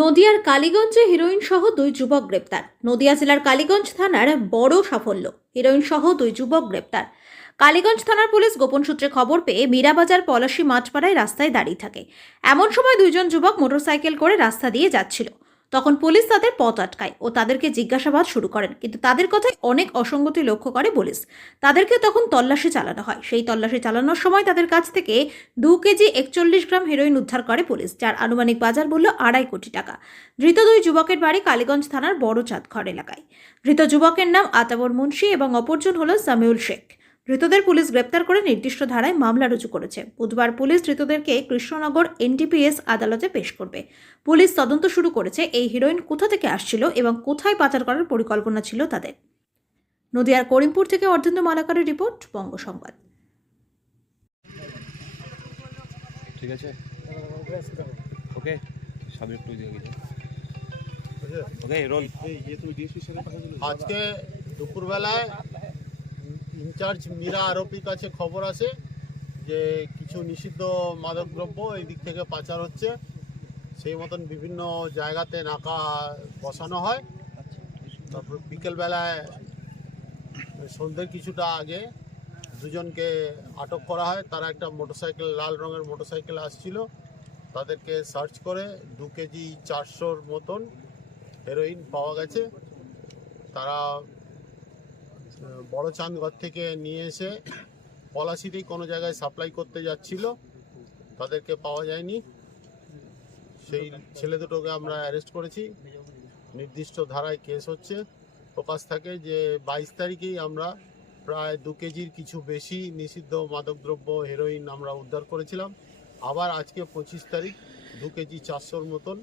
নদিয়ার কালীগঞ্জে হিরোইন সহ দুই যুবক গ্রেপ্তার। নদিয়া জেলার কালীগঞ্জ থানার বড় সাফল্য, হিরোইন সহ দুই যুবক গ্রেপ্তার। কালীগঞ্জ থানার পুলিশ গোপন সূত্রে খবর পেয়ে মীরাবাজার পলাশী মাঠপাড়ায় রাস্তায় দাঁড়িয়ে থাকে। এমন সময় দুইজন যুবক মোটরসাইকেল করে রাস্তা দিয়ে যাচ্ছিল। তখন পুলিশ তাদের পথ আটকায় ও তাদেরকে জিজ্ঞাসাবাদ শুরু করেন, কিন্তু তাদের কথায় অনেক অসঙ্গতি লক্ষ্য করে পুলিশ। তাদেরকে তখন তল্লাশি চালানো হয়। সেই তল্লাশি চালানোর সময় তাদের কাছ থেকে 2 কেজি 41 গ্রাম হেরোইন উদ্ধার করে পুলিশ, যার আনুমানিক বাজার মূল্য 2.5 কোটি টাকা। ধৃত দুই যুবকের বাড়ি কালীগঞ্জ থানার বড় চাঁদঘর এলাকায়। ধৃত যুবকের নাম আতাবর মুন্সি এবং অপরজন হল সামিউল শেখ। ধৃতদের পুলিশ গ্রেপ্তার করে নির্দিষ্ট ধারায় মামলা রুজু করেছে। বুধবার পুলিশ ধৃতদেরকে কৃষ্ণনগর এনডিপিএস আদালতে পেশ করবে। পুলিশ তদন্ত শুরু করেছে এই হিরোইন কোথা থেকে আসছিল এবং কোথায় পাচার করার পরিকল্পনা ছিল তাদের। নদিয়ার করিমপুর থেকে অর্ধেন্দু মালাকারের রিপোর্ট, বঙ্গ সংবাদ। ঠিক আছে, ওকে সামনে একটু দিয়ে গেছে। ওকে রোল। আজকে দুপুরবেলায় ইনচার্জ মীরা আরোপির কাছে খবর আসে যে কিছু নিষিদ্ধ মাদকদ্রব্য এই দিক থেকে পাচার হচ্ছে। সেই মতন বিভিন্ন জায়গাতে নাকা বসানো হয়। তারপর বিকেলবেলায় সন্ধ্যের কিছুটা আগে দুজনকে আটক করা হয়। তারা একটা মোটরসাইকেল, লাল রঙের মোটরসাইকেল আসছিল। তাদেরকে সার্চ করে 2 কেজি 400 মতন হেরোইন পাওয়া গেছে। তারা বড় চাঁদঘর থেকে নিয়ে এসে পলাশিতেই কোনো জায়গায় সাপ্লাই করতে যাচ্ছিল, তাদেরকে পাওয়া যায়নি। সেই ছেলে দুটোকে আমরা অ্যারেস্ট করেছি। নির্দিষ্ট ধারায় কেস হচ্ছে। প্রকাশ থাকে যে 22 তারিখেই আমরা প্রায় 2 কেজির কিছু বেশি নিষিদ্ধ মাদকদ্রব্য হেরোইন আমরা উদ্ধার করেছিলাম। আবার আজকে 25 তারিখ 2 কেজি 400 মতন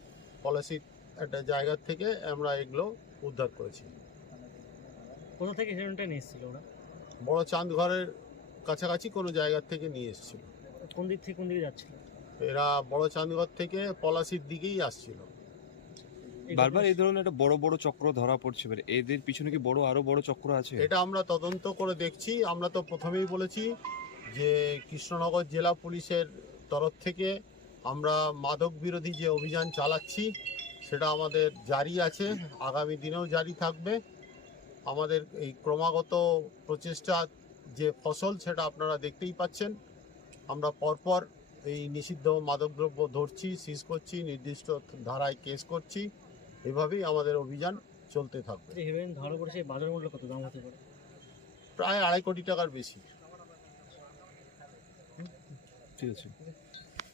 পলাশির একটা জায়গা থেকে আমরা এগুলো উদ্ধার করেছি। কোথা থেকে হেরোইনটা নিয়ে এসেছিল ওরা? বড় চাঁদঘরের কাছাকাছি কোনো জায়গা থেকে নিয়ে এসেছিল। কোন দিক থেকে কোন দিকে যাচ্ছিল? এরা বড় চাঁদঘর থেকে পলাশির দিকেই আসছিল। বারবার এই ধরনের একটা বড় বড় চক্র ধরা পড়ছে, এদের পিছনে কি আরো বড় চক্র আছে? এটা আমরা তদন্ত করে দেখছি। আমরা তো প্রথমেই বলেছি যে কৃষ্ণনগর জেলা পুলিশের তরফ থেকে আমরা মাদক বিরোধী যে অভিযান চালাচ্ছি সেটা আমাদের জারি আছে, আগামী দিনেও জারি থাকবে। আমাদের এই ক্রমাগত প্রচেষ্টা যে ফসল সেটা আপনারা দেখতেই পাচ্ছেন। আমরা পরপর এই নিষিদ্ধ মাদকদ্রব্য ধরছি, সিজ করছি, নির্দিষ্ট ধারায় কেস করছি। এভাবেই আমাদের অভিযান চলতে থাকবে। হেরোইন ধরা পড়েছে, বাজার মূল্য কত দাম হতে পারে? প্রায় 2.5 কোটি টাকার বেশি। ঠিক আছে।